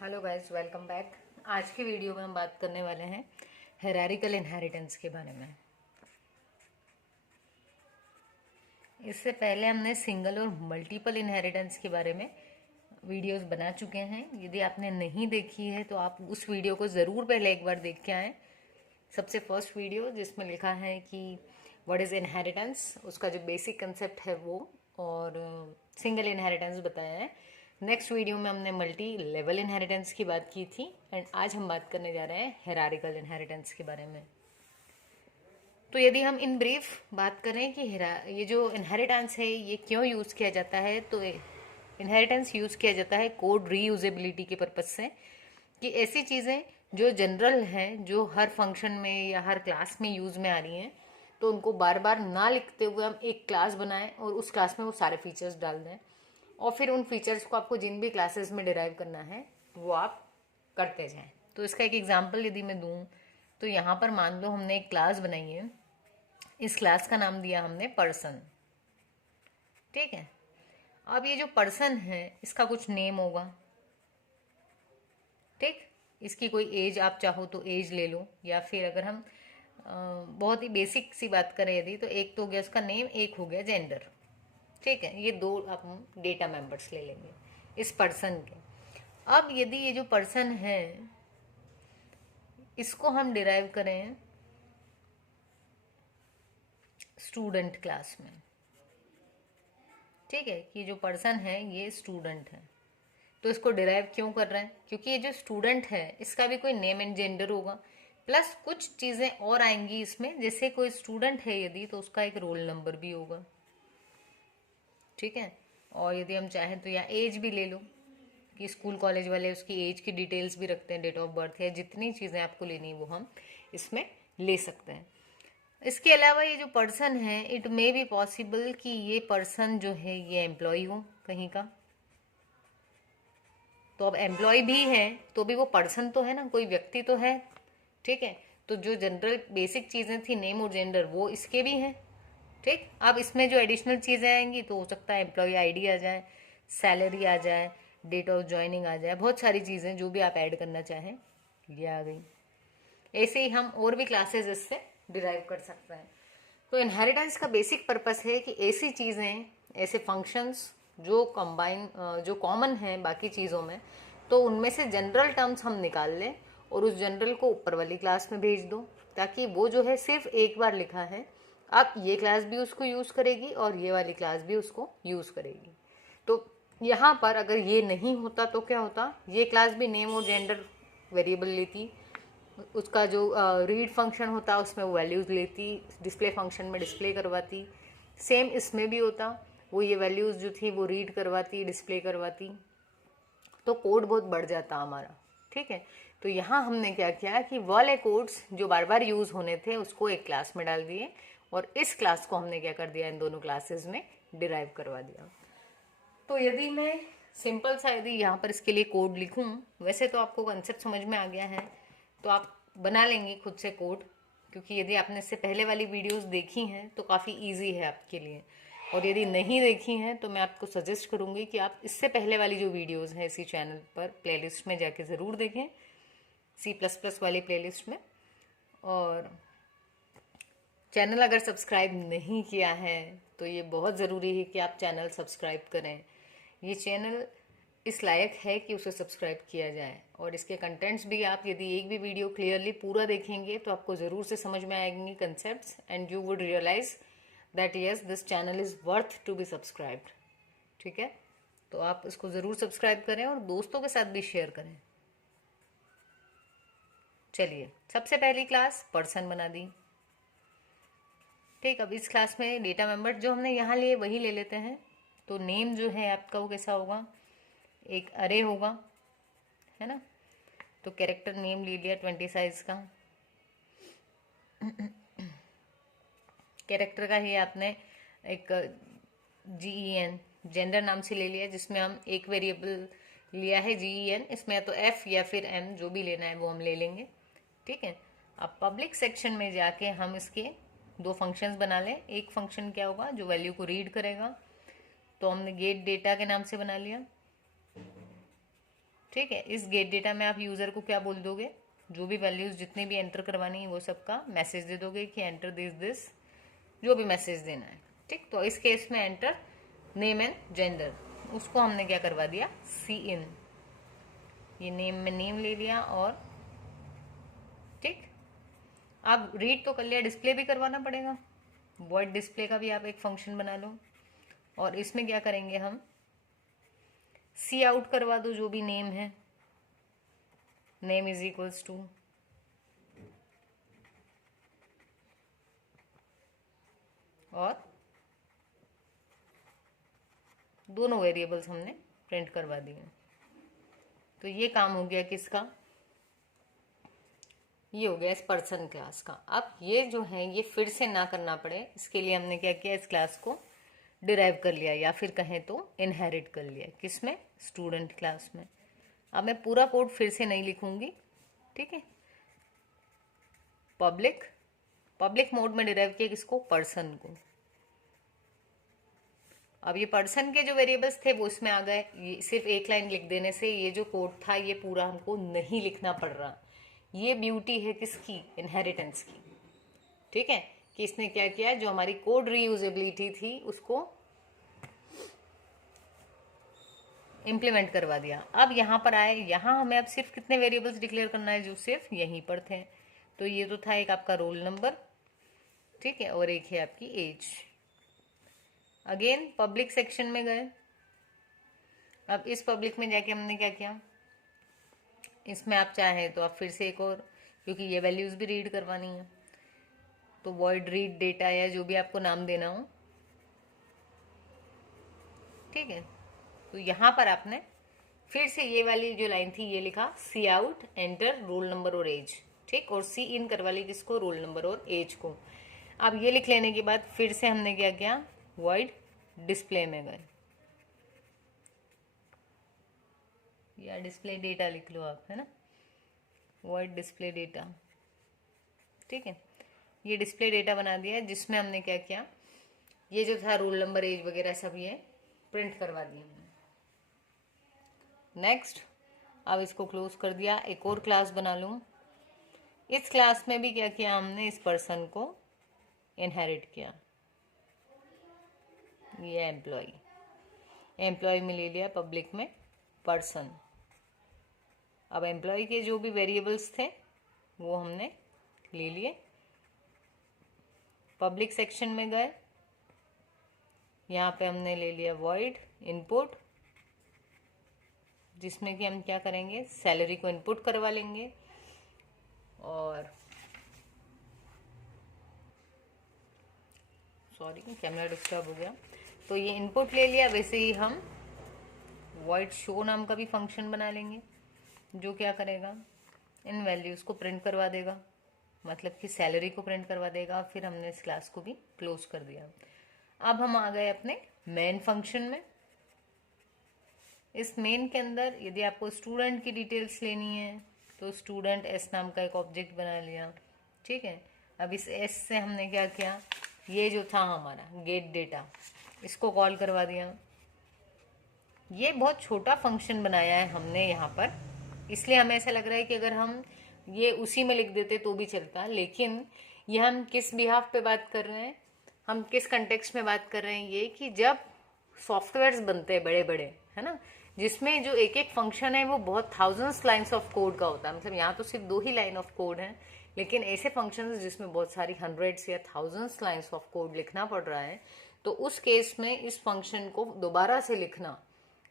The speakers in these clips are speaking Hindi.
Hello guys, welcome back. आज की वीडियो में हम बात करने वाले हैं हायरार्किकल इनहेरिटेंस के बारे में। इससे पहले हमने सिंगल और मल्टीपल इनहेरिटेंस के बारे में वीडियोस बना चुके हैं। यदि आपने नहीं देखी है तो आप उस वीडियो को ज़रूर पहले एक बार देख के आएँ। सबसे फर्स्ट वीडियो जिसमें लिखा है कि व्हाट इज़ इनहेरिटेंस, उसका जो बेसिक कंसेप्ट है वो, और सिंगल इनहेरिटेंस बताया है। नेक्स्ट वीडियो में हमने मल्टी लेवल इनहेरिटेंस की बात की थी एंड आज हम बात करने जा रहे हैं हायरार्किकल इनहेरिटेंस के बारे में। तो यदि हम इन ब्रीफ बात करें कि ये जो इनहेरिटेंस है ये क्यों यूज़ किया जाता है, तो इनहेरिटेंस यूज़ किया जाता है कोड रीयूजेबिलिटी के पर्पज से, कि ऐसी चीज़ें जो जनरल हैं, जो हर फंक्शन में या हर क्लास में यूज़ में आ रही हैं, तो उनको बार बार ना लिखते हुए हम एक क्लास बनाएं और उस क्लास में वो सारे फीचर्स डाल दें, और फिर उन फीचर्स को आपको जिन भी क्लासेस में डिराइव करना है वो आप करते जाएं। तो इसका एक एग्जांपल यदि मैं दूं तो यहाँ पर मान लो हमने एक क्लास बनाई है। इस क्लास का नाम दिया हमने पर्सन। ठीक है, अब ये जो पर्सन है इसका कुछ नेम होगा। ठीक, इसकी कोई एज आप चाहो तो एज ले लो, या फिर अगर हम बहुत ही बेसिक सी बात करें यदि, तो एक तो हो गया उसका नेम, एक हो गया जेंडर। ठीक है, ये दो आप डेटा मेंबर्स ले लेंगे इस पर्सन के। अब यदि ये जो पर्सन है इसको हम डिराइव करें स्टूडेंट क्लास में। ठीक है, कि जो पर्सन है ये स्टूडेंट है, तो इसको डिराइव क्यों कर रहे हैं? क्योंकि ये जो स्टूडेंट है इसका भी कोई नेम एंड जेंडर होगा, प्लस कुछ चीज़ें और आएंगी इसमें, जैसे कोई स्टूडेंट है यदि तो उसका एक रोल नंबर भी होगा। ठीक है, और यदि हम चाहें तो या एज भी ले लो, कि स्कूल कॉलेज वाले उसकी एज की डिटेल्स भी रखते हैं, डेट ऑफ बर्थ, या जितनी चीज़ें आपको लेनी वो हम इसमें ले सकते हैं। इसके अलावा ये जो पर्सन है, इट मे बी पॉसिबल कि ये पर्सन जो है ये एम्प्लॉय हो कहीं का। तो अब एम्प्लॉय भी है तो भी वो पर्सन तो है ना, कोई व्यक्ति तो है। ठीक है, तो जो जनरल बेसिक चीज़ें थी नेम और जेंडर वो इसके भी हैं। ठीक, अब इसमें जो एडिशनल चीज़ें आएंगी तो हो सकता है एम्प्लॉय आईडी आ जाए, सैलरी आ जाए, डेट ऑफ ज्वाइनिंग आ जाए, बहुत सारी चीज़ें जो भी आप ऐड करना चाहें ये आ गई। ऐसे ही हम और भी क्लासेस इससे डिराइव कर सकते हैं। तो इनहेरिटेंस का बेसिक पर्पस है कि ऐसी चीज़ें, ऐसे फंक्शंस जो कंबाइन, जो कॉमन हैं बाकी चीज़ों में, तो उनमें से जनरल टर्म्स हम निकाल लें और उस जनरल को ऊपर वाली क्लास में भेज दो, ताकि वो जो है सिर्फ एक बार लिखा है, अब ये क्लास भी उसको यूज़ करेगी और ये वाली क्लास भी उसको यूज़ करेगी। तो यहाँ पर अगर ये नहीं होता तो क्या होता, ये क्लास भी नेम और जेंडर वेरिएबल लेती, उसका जो रीड फंक्शन होता उसमें वो वैल्यूज़ लेती, डिस्प्ले फंक्शन में डिस्प्ले करवाती। सेम इसमें भी होता, वो ये वैल्यूज़ जो थी वो रीड करवाती, डिस्प्ले करवाती, तो कोड बहुत बढ़ जाता हमारा। ठीक है, तो यहाँ हमने क्या किया कि वाले कोड्स जो बार बार यूज़ होने थे उसको एक क्लास में डाल दिए, और इस क्लास को हमने क्या कर दिया, इन दोनों क्लासेस में डिराइव करवा दिया। तो यदि मैं सिंपल सा यदि यहाँ पर इसके लिए कोड लिखूँ, वैसे तो आपको कंसेप्ट समझ में आ गया है, तो आप बना लेंगे खुद से कोड, क्योंकि यदि आपने इससे पहले वाली वीडियोस देखी हैं तो काफ़ी इजी है आपके लिए, और यदि नहीं देखी हैं तो मैं आपको सजेस्ट करूँगी कि आप इससे पहले वाली जो वीडियोस हैं इसी चैनल पर प्लेलिस्ट में जाके ज़रूर देखें, C++ वाली प्लेलिस्ट में। और चैनल अगर सब्सक्राइब नहीं किया है तो ये बहुत ज़रूरी है कि आप चैनल सब्सक्राइब करें। ये चैनल इस लायक है कि उसे सब्सक्राइब किया जाए, और इसके कंटेंट्स भी आप यदि एक भी वीडियो क्लियरली पूरा देखेंगे तो आपको ज़रूर से समझ में आएंगी concepts, and you would realise that yes this channel is worth to be subscribed. ठीक है, तो आप इसको ज़रूर सब्सक्राइब करें और दोस्तों के साथ भी शेयर करें। चलिए, सबसे पहली क्लास पर्सन बना दी। ठीक, अब इस क्लास में डेटा मेंबर जो हमने यहाँ लिए वही ले लेते हैं। तो नेम जो है आपका वो कैसा होगा, एक अरे होगा, है ना। तो कैरेक्टर नेम ले लिया 20 साइज का। कैरेक्टर का ही आपने एक GEN जेंडर नाम से ले लिया, जिसमें हम एक वेरिएबल लिया है GEN, इसमें या तो F या फिर M जो भी लेना है वो हम ले लेंगे। ठीक है, अब पब्लिक सेक्शन में जाके हम इसके दो फंक्शंस बना लें। एक फंक्शन क्या होगा, जो वैल्यू को रीड करेगा, तो हमने गेट डेटा के नाम से बना लिया। ठीक है। इस गेट डेटा में आप यूजर को क्या बोल दोगे, जो भी वैल्यूज जितनी भी एंटर करवानी है वो सबका मैसेज दे दोगे कि एंटर दिस जो भी मैसेज देना है। ठीक, तो इस केस में एंटर नेम एंड जेंडर, उसको हमने क्या करवा दिया, सी इन। ये नेम में नेम ले लिया और ठीक, आप रीड तो कर लिया, डिस्प्ले भी करवाना पड़ेगा। वॉइड डिस्प्ले का भी आप एक फंक्शन बना लो और इसमें क्या करेंगे हम, सी आउट करवा दो जो भी नेम है, नेम इज इक्वल्स टू और दोनों वेरिएबल्स हमने प्रिंट करवा दिए। तो ये काम हो गया किसका, ये हो गया इस पर्सन क्लास का। अब ये जो है ये फिर से ना करना पड़े, इसके लिए हमने क्या किया, इस क्लास को डिराइव कर लिया या फिर कहें तो इनहेरिट कर लिया। किसमें, स्टूडेंट क्लास में। अब मैं पूरा कोड फिर से नहीं लिखूंगी, ठीक है। पब्लिक मोड में डिराइव किया किसको, पर्सन को। अब ये पर्सन के जो वेरिएबल्स थे वो इसमें आ गए। ये सिर्फ एक लाइन लिख देने से ये जो कोड था ये पूरा हमको नहीं लिखना पड़ रहा। ये ब्यूटी है किसकी, इनहेरिटेंस की, ठीक है, कि इसने क्या किया, जो हमारी कोड रीयूजेबिलिटी थी उसको इम्प्लीमेंट करवा दिया। अब यहाँ पर आए, यहाँ हमें अब सिर्फ कितने वेरिएबल्स डिक्लेयर करना है, जो सिर्फ यहीं पर थे। तो ये तो था एक आपका रोल नंबर, ठीक है, और एक है आपकी एज। अगेन पब्लिक सेक्शन में गए। अब इस पब्लिक में जाके हमने क्या किया, इसमें आप चाहें तो आप फिर से एक और, क्योंकि ये वैल्यूज भी रीड करवानी है, तो वॉइड रीड डेटा या जो भी आपको नाम देना हो, ठीक है। तो यहाँ पर आपने फिर से ये वाली जो लाइन थी ये लिखा, सी आउट एंटर रोल नंबर और एज, ठीक, और सी इन करवा ली किसको, रोल नंबर और एज को। अब ये लिख लेने के बाद फिर से हमने क्या किया, वॉइड डिस्प्ले में गए, या डिस्प्ले डेटा लिख लो आप, है ना, वॉइड डिस्प्ले डेटा, ठीक है। ये डिस्प्ले डेटा बना दिया जिसमें हमने क्या किया, ये जो था रोल नंबर एज वगैरह सब ये प्रिंट करवा दिए हमने। नेक्स्ट, अब इसको क्लोज कर दिया। एक और क्लास बना लूँ। इस क्लास में भी क्या किया हमने, इस पर्सन को इनहेरिट किया, ये एम्प्लॉय में ले लिया पब्लिक में पर्सन। अब एम्प्लॉय के जो भी वेरिएबल्स थे वो हमने ले लिए। पब्लिक सेक्शन में गए, यहाँ पे हमने ले लिया वॉइड इनपुट, जिसमें कि हम क्या करेंगे, सैलरी को इनपुट करवा लेंगे। और सॉरी कैमरा डिस्टर्ब हो गया। तो ये इनपुट ले लिया। वैसे ही हम वॉइड शो नाम का भी फंक्शन बना लेंगे, जो क्या करेगा, इन वैल्यूज को प्रिंट करवा देगा, मतलब कि सैलरी को प्रिंट करवा देगा। फिर हमने इस क्लास को भी क्लोज कर दिया। अब हम आ गए अपने मेन फंक्शन में। इस मेन के अंदर यदि आपको स्टूडेंट की डिटेल्स लेनी है तो स्टूडेंट एस नाम का एक ऑब्जेक्ट बना लिया, ठीक है। अब इस एस से हमने क्या किया, ये जो था हमारा गेट डेटा, इसको कॉल करवा दिया। ये बहुत छोटा फंक्शन बनाया है हमने यहाँ पर, इसलिए हमें ऐसा लग रहा है कि अगर हम ये उसी में लिख देते तो भी चलता, लेकिन ये हम किस बिहाफ पे बात कर रहे हैं, हम किस कंटेक्स्ट में बात कर रहे हैं, ये कि जब सॉफ्टवेयर्स बनते हैं बड़े बड़े, है ना, जिसमें जो एक एक फंक्शन है वो बहुत थाउजेंड्स लाइन्स ऑफ कोड का होता है। मतलब यहाँ तो सिर्फ 2 ही लाइन ऑफ कोड है, लेकिन ऐसे फंक्शन जिसमें बहुत सारी हंड्रेड्स या थाउजेंड्स लाइन्स ऑफ कोड लिखना पड़ रहा है, तो उस केस में इस फंक्शन को दोबारा से लिखना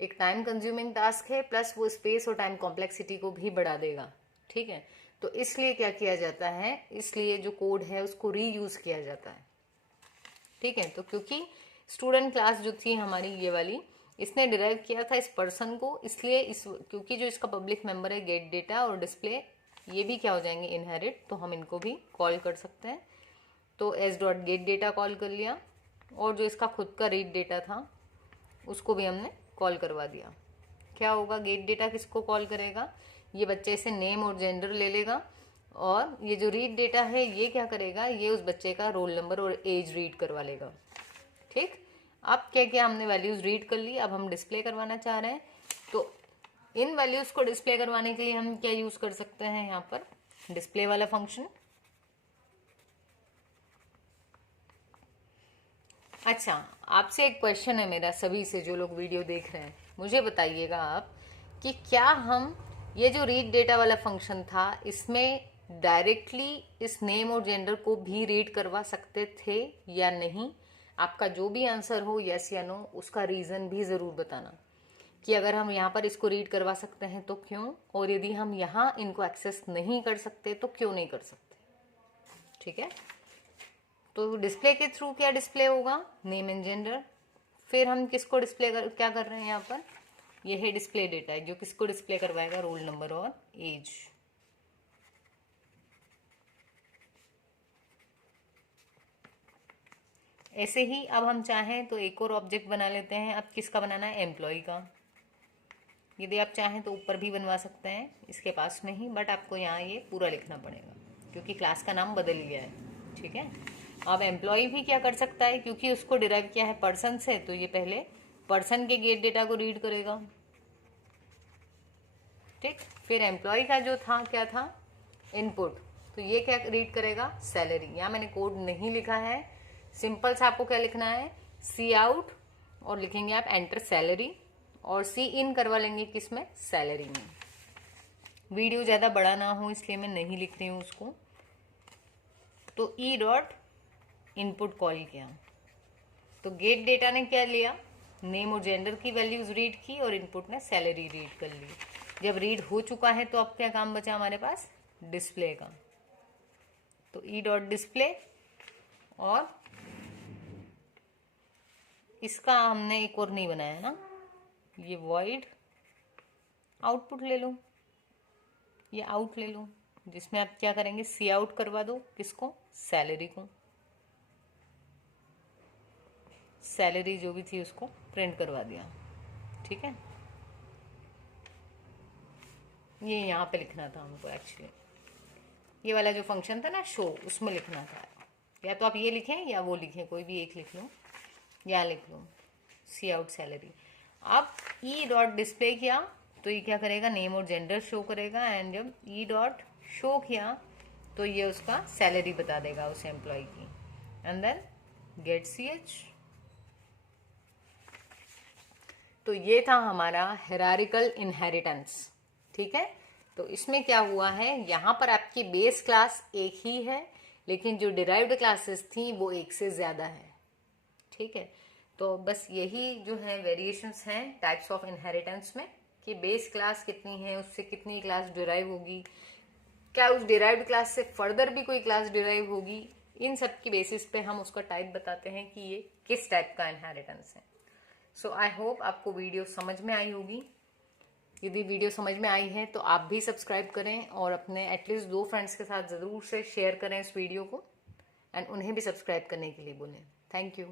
एक टाइम कंज्यूमिंग टास्क है, प्लस वो स्पेस और टाइम कॉम्प्लेक्सिटी को भी बढ़ा देगा, ठीक है। तो इसलिए क्या किया जाता है, इसलिए जो कोड है उसको रीयूज किया जाता है, ठीक है। तो क्योंकि स्टूडेंट क्लास जो थी हमारी ये वाली, इसने डिराइव किया था इस पर्सन को, इसलिए क्योंकि जो इसका पब्लिक मेंबर है गेट डेटा और डिस्प्ले, ये भी क्या हो जाएंगे, इनहेरिट, तो हम इनको भी कॉल कर सकते हैं। तो S dot gate data call कर लिया, और जो इसका खुद का रीड डेटा था उसको भी हमने कॉल करवा दिया। क्या होगा, गेट डेटा किसको कॉल करेगा, ये बच्चे से नेम और जेंडर ले लेगा, और ये जो रीड डेटा है ये क्या करेगा, ये उस बच्चे का रोल नंबर और एज रीड करवा लेगा, ठीक। अब क्या क्या हमने वैल्यूज रीड कर ली, अब हम डिस्प्ले करवाना चाह रहे हैं। तो इन वैल्यूज को डिस्प्ले करवाने के लिए हम क्या यूज कर सकते हैं यहाँ पर, डिस्प्ले वाला फंक्शन। अच्छा, आपसे एक क्वेश्चन है मेरा सभी से, जो लोग वीडियो देख रहे हैं, मुझे बताइएगा आप कि क्या हम ये जो रीड डेटा वाला फंक्शन था, इसमें डायरेक्टली इस नेम और जेंडर को भी रीड करवा सकते थे या नहीं। आपका जो भी आंसर हो, यस या नो, उसका रीजन भी जरूर बताना कि अगर हम यहाँ पर इसको रीड करवा सकते हैं तो क्यों, और यदि हम यहाँ इनको एक्सेस नहीं कर सकते तो क्यों नहीं कर सकते। ठीक है, तो डिस्प्ले के थ्रू क्या डिस्प्ले होगा, नेम एंड जेंडर। फिर हम किसको डिस्प्ले क्या कर रहे हैं यहाँ पर, ये है डिस्प्ले डेटा, जो किसको डिस्प्ले करवाएगा, रोल नंबर और एज। ऐसे ही अब हम चाहें तो एक और ऑब्जेक्ट बना लेते हैं। अब किसका बनाना है, एम्प्लॉय का। यदि आप चाहें तो ऊपर भी बनवा सकते हैं इसके पास में ही, बट आपको यहाँ ये पूरा लिखना पड़ेगा क्योंकि क्लास का नाम बदल गया है। ठीक है, अब एम्प्लॉय भी क्या कर सकता है, क्योंकि उसको डिराइव किया है पर्सन से, तो ये पहले पर्सन के गेट डेटा को रीड करेगा। ठीक, फिर एम्प्लॉय का जो था क्या था, इनपुट, तो ये क्या रीड करेगा, सैलरी। यहाँ मैंने कोड नहीं लिखा है, सिंपल सा आपको क्या लिखना है, सी आउट, और लिखेंगे आप एंटर सैलरी, और सी इन करवा लेंगे किसमें, सैलरी में। वीडियो ज़्यादा बड़ा ना हो इसलिए मैं नहीं लिख रही हूँ उसको। तो ई डॉट इनपुट कॉल किया, तो गेट डेटा ने क्या लिया, नेम और जेंडर की वैल्यूज रीड की, और इनपुट ने सैलरी रीड कर ली। जब रीड हो चुका है तो अब क्या काम बचा हमारे पास, डिस्प्ले का। तो ई डॉट डिस्प्ले, और इसका हमने एक और नहीं बनाया ना, ये वॉइड आउटपुट ले लो, ये आउट ले लो, जिसमें आप क्या करेंगे, सी आउट करवा दो किसको, सैलरी को। सैलरी जो भी थी उसको प्रिंट करवा दिया। ठीक है, ये यहाँ पे लिखना था हमको एक्चुअली, ये वाला जो फंक्शन था ना शो, उसमें लिखना था। या तो आप ये लिखें या वो लिखें, कोई भी एक लिख लो, या लिख लो सी आउट सैलरी। अब ई डॉट डिस्प्ले किया तो ये क्या करेगा, नेम और जेंडर शो करेगा, एंड जब ई डॉट शो किया तो ये उसका सैलरी बता देगा उस एम्प्लॉय की। And then get C H. तो ये था हमारा हायरार्किकल इनहेरिटेंस। ठीक है, तो इसमें क्या हुआ है, यहाँ पर आपकी बेस क्लास एक ही है, लेकिन जो डिराइव्ड क्लासेस थी वो एक से ज्यादा है। ठीक है, तो बस यही जो है वेरिएशंस हैं टाइप्स ऑफ इनहेरिटेंस में, कि बेस क्लास कितनी है, उससे कितनी क्लास डिराइव होगी, क्या उस डिराइव्ड क्लास से फर्दर भी कोई क्लास डिराइव होगी, इन सब की बेसिस पे हम उसका टाइप बताते हैं कि ये किस टाइप का इनहेरिटेंस है। सो आई होप आपको वीडियो समझ में आई होगी। यदि वीडियो समझ में आई है तो आप भी सब्सक्राइब करें, और अपने एटलीस्ट 2 फ्रेंड्स के साथ ज़रूर से शेयर करें इस वीडियो को, एंड उन्हें भी सब्सक्राइब करने के लिए बोलें। Thank you.